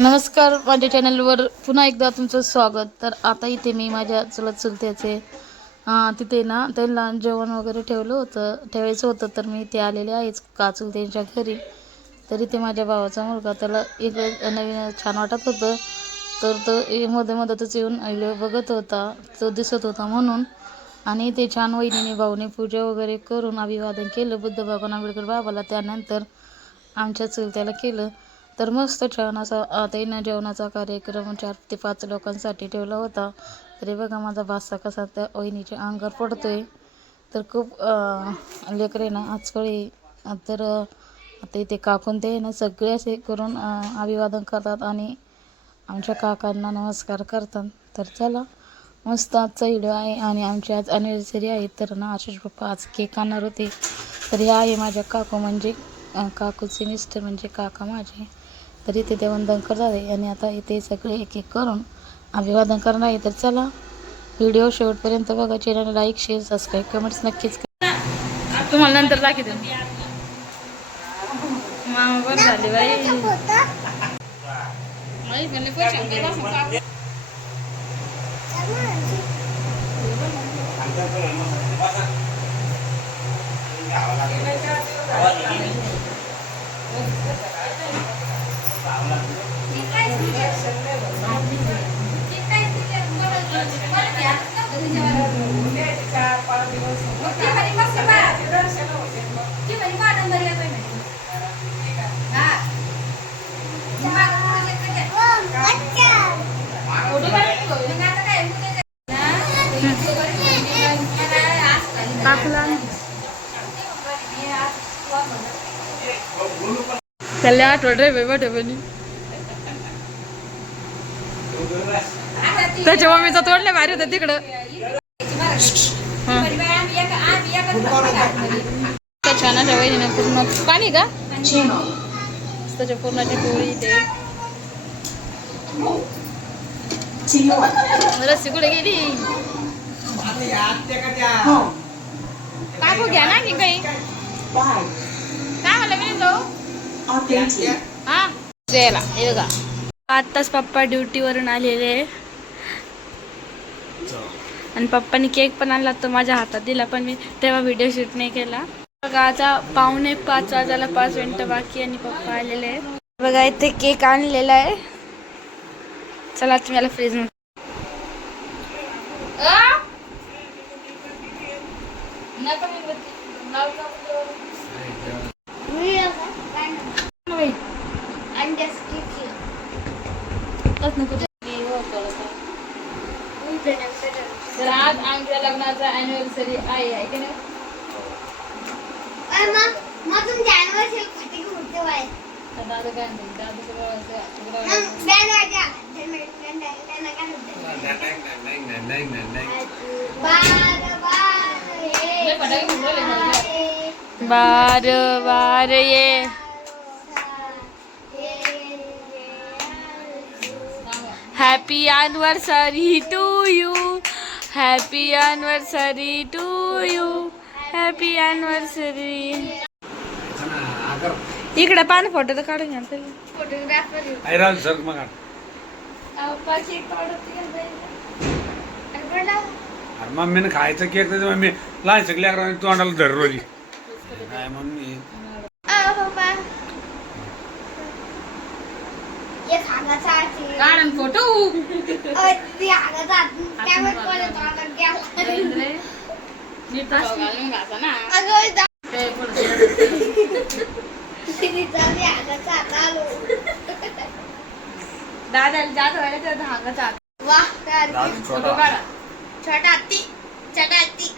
नमस्कार, माझ्या चॅनलवर पुन्हा एकदा तुमचं स्वागत. तर आता इथे मी माझ्या चुलत चुलत्याचे तिथे ना त्यांना जेवण वगैरे ठेवायचं होतं. तर मी इथे आलेले आहेच का चुलत्यांच्या घरी. तर इथे माझ्या भावाचा मुलगा, त्याला एक नवीन छान वाटत होतं. तर तो मध्ये मध्येच येऊन बघत होता, तो दिसत होता म्हणून. आणि ते छान वहिनीने भाऊने पूजा वगैरे करून अभिवादन केलं बुद्ध भगवान आंबेडकर बाबाला. त्यानंतर आमच्या चुलत्याला केलं. तर मस्त छान असा त्यानं जेवणाचा कार्यक्रम 4 ते 5 लोकांसाठी ठेवला होता. तरी बघा माझा भाचा कसा त्या वहिनीच्या अंगावर पडतोय. तर खूप लेकरे ना आजकाळी. तर आता इथे काकून ते ना सगळे असे करून अभिवादन करतात आणि आमच्या काकांना नमस्कार करतात. तर चला, मस्त आजचा व्हिडिओ आहे आणि आमची आज ॲनिव्हर्सरी आहे. तर ना आशिष पप्पा आज केक आणणार होते. तर हे आहे माझ्या काकू, म्हणजे काकूचे मिस्टर, म्हणजे काका माझे. तर इथे ते वंदन करतात आहे आणि आता इथे सगळे एक एक करून अभिवादन करणार आहे. तर चला, व्हिडिओ शेवटपर्यंत बघा. Channel like, share, subscribe, comments नक्कीच करा. तुम्हाला नंतर दाखवते. मामा बरं झाले बाई. त्याला आठवड रे मोठे बनी त्याच्या मम्मीचा तोडल्या भारी होता तिकडं. छान अशा वहिनीनं पूर्ण पाणी का त्याच्या पूर्णाची पोळी ते रस्सी कुठे गेली. काकू घ्या ना की काही काय मला मी जाऊ हा हे बघा. आत्ताच पप्पा ड्युटीवरून आलेले आणि पप्पानी केक पण आणला, तो माझ्या हातात दिला, पण मी तेव्हा व्हिडिओ शूट नाही केला. बघा आता 4:45 वाजायला 5 मिनिटं बाकी आणि पप्पा आलेले आहे. बघा इथे केक आणलेला आहे. चला तुम्ही याला फ्रीज मध्ये तर आज आमच्या लग्नाचा ॲनिव्हर्सरी आहे की नाही. बार बार ये happy anniversary to you, happy anniversary to you, happy anniversary. इकडे पान फोटो तर काढून घ्या फोटोग्राफर. मम्मीने खायचं केक तर मम्मी लहान शिकल्या तोंडाला धरवली काय मम्मी. फोटो दादा जात व्हायला तर धागाचा छोटा छोटा हत्ती, छोटा हत्ती.